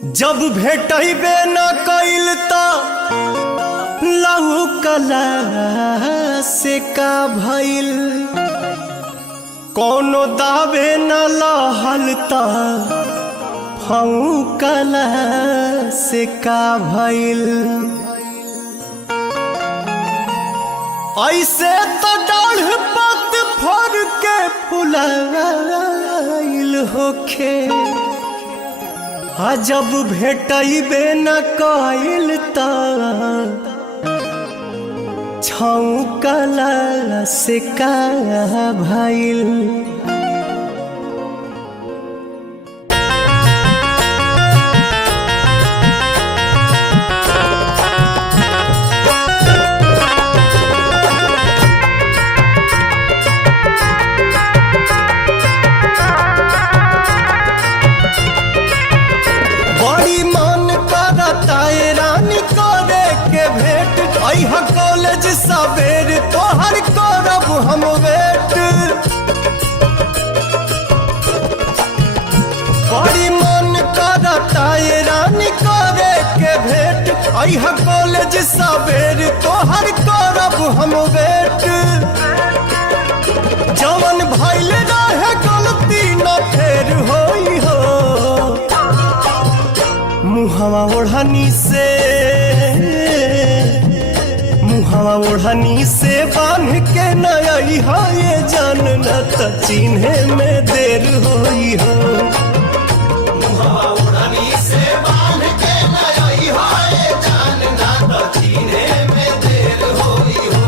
जब भेटबे न कइल त लहुकला से का भइल, कोनो दावे न लहल त फौकला से का भइल। ऐसे तो डाढ़ पत फर के फुलाइल होखे, जब भेटबे न कइल त छौकला से का भइल। कॉलेज सवेर तोहर करब हम वेट, बड़ी मन करता ये रानी करे के भेंट। अह कॉलेज सवेर तोहर करब हम वेट, जवन भइल रहे गलती न फेर होई हो। मुहवा ओढ़नी से बांध के नया ये जान न त चिन्हे में देर होई हो। मुहवा ओढ़नी से बांध के नया ये जान न त चिन्हे में देर होई हो।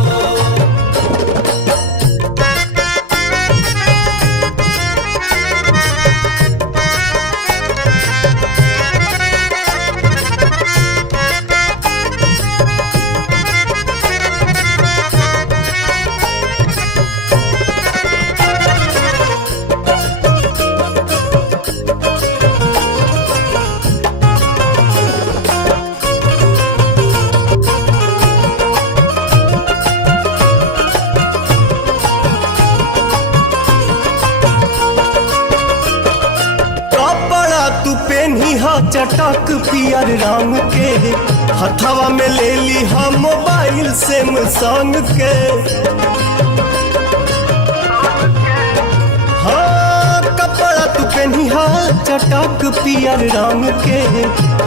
चटक पियर रंग के हथवा में ले ली हम मोबाइल सैमसंग के। हाँ कपड़ा तू पहनी चटक पियर रंग के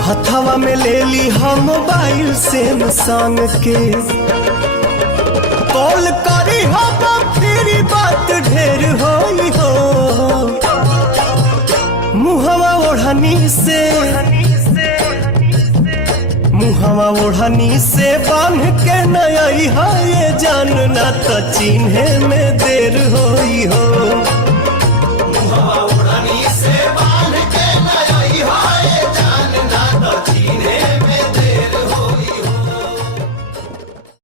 हथवा में ले ली हम मोबाइल सैमसंग के। कॉल करी हम फिर बात ढेर होई हो। मुहवा ओढ़नी से बांध के नया ये जान न त चिन्हे में देर होई हो।